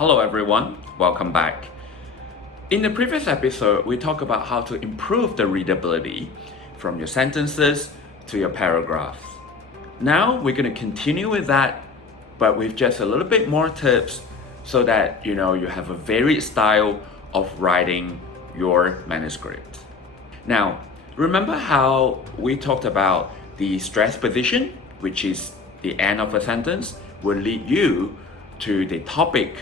Hello everyone, welcome back. In the previous episode, we talked about how to improve the readability from your sentences to your paragraphs. Now we're going to continue with that, but with just a little bit more tips so that you have a varied style of writing your manuscript. Now, remember how we talked about the stress position, which is the end of a sentence, will lead you to the topic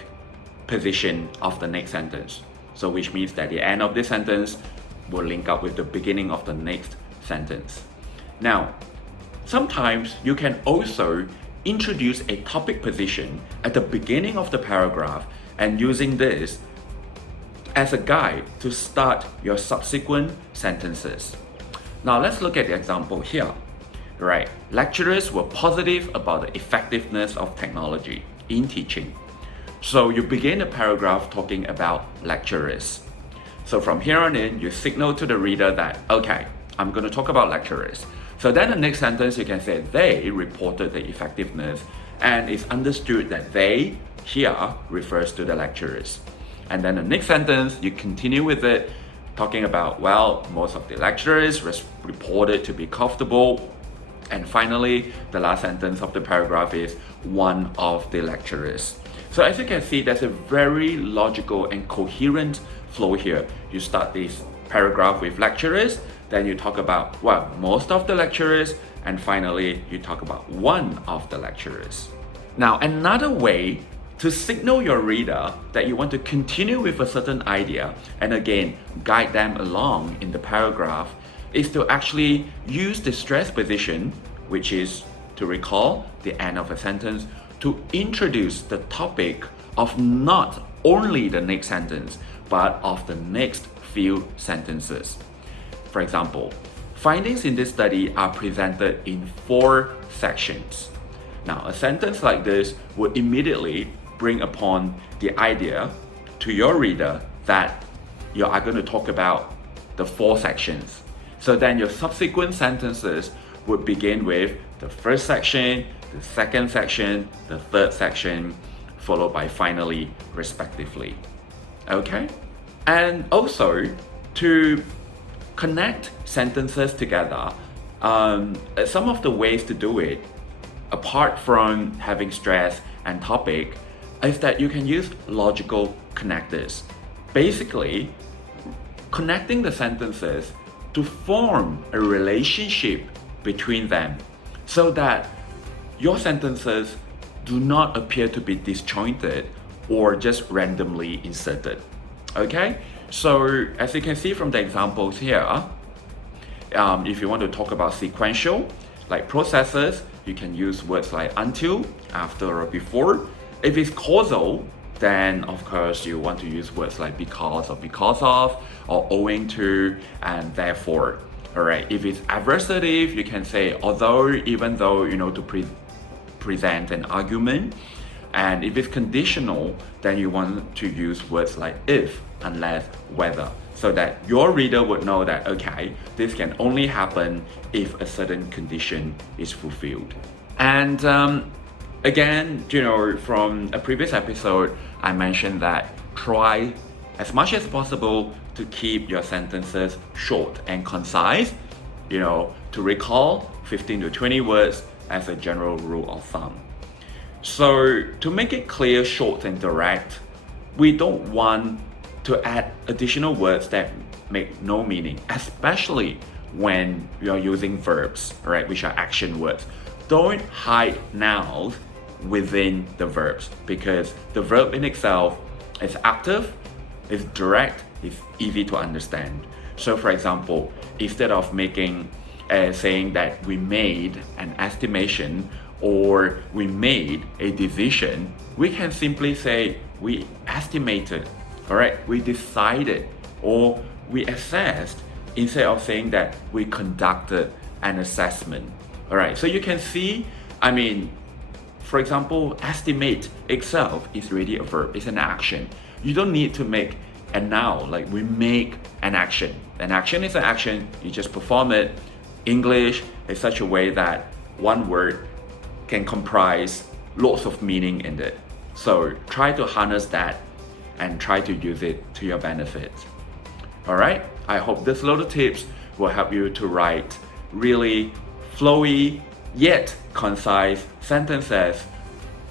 position of the next sentence. So which means that the end of this sentence will link up with the beginning of the next sentence. Now, sometimes you can also introduce a topic position at the beginning of the paragraph and using this as a guide to start your subsequent sentences. Now let's look at the example here. Right, lecturers were positive about the effectiveness of technology in teaching. So you begin the paragraph talking about lecturers. So from here on in, you signal to the reader that, okay, I'm going to talk about lecturers. So then the next sentence you can say, they reported the effectiveness, and it's understood that they here refers to the lecturers. And then the next sentence, you continue with it, talking about, well, most of the lecturers reported to be comfortable. And finally, the last sentence of the paragraph is one of the lecturers. So as you can see, there's a very logical and coherent flow here. You start this paragraph with lecturers, then you talk about, well, most of the lecturers, and finally, you talk about one of the lecturers. Now, another way to signal your reader that you want to continue with a certain idea, and again, guide them along in the paragraph, is to actually use the stress position, which is to recall the end of a sentence, to introduce the topic of not only the next sentence, but of the next few sentences. For example, findings in this study are presented in 4 sections. Now, a sentence like this would immediately bring upon the idea to your reader that you are going to talk about the 4 sections. So then your subsequent sentences would begin with the first section, the second section, the third section, followed by finally, respectively. Okay? And also, to connect sentences together, some of the ways to do it, apart from having stress and topic, is that you can use logical connectors. Basically, connecting the sentences to form a relationship between them so that your sentences do not appear to be disjointed or just randomly inserted. Okay? So as you can see from the examples here, if you want to talk about sequential, like processes, you can use words like until, after, or before. If it's causal, then of course you want to use words like because or because of, or owing to, and therefore. Alright, if it's adversative, you can say although, even though, to present an argument. And if it's conditional, then you want to use words like if, unless, whether, so that your reader would know that, okay, this can only happen if a certain condition is fulfilled. And again, from a previous episode, I mentioned that try as much as possible to keep your sentences short and concise, to recall 15 to 20 words as a general rule of thumb. So to make it clear, short and direct, we don't want to add additional words that make no meaning, especially when you're using verbs, right, which are action words. Don't hide nouns within the verbs, because the verb in itself is active, is direct, is easy to understand. So for example, instead of saying that we made an estimation or we made a decision, we can simply say we estimated, alright, we decided, or we assessed, instead of saying that we conducted an assessment. Alright, so you can see, for example, estimate itself is really a verb, it's an action. You don't need to make a noun, like we make an action. An action is an action, you just perform it. English is such a way that one word can comprise lots of meaning in it. So try to harness that and try to use it to your benefit. Alright, I hope these little tips will help you to write really flowy yet concise sentences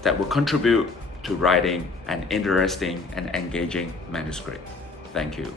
that will contribute to writing an interesting and engaging manuscript. Thank you.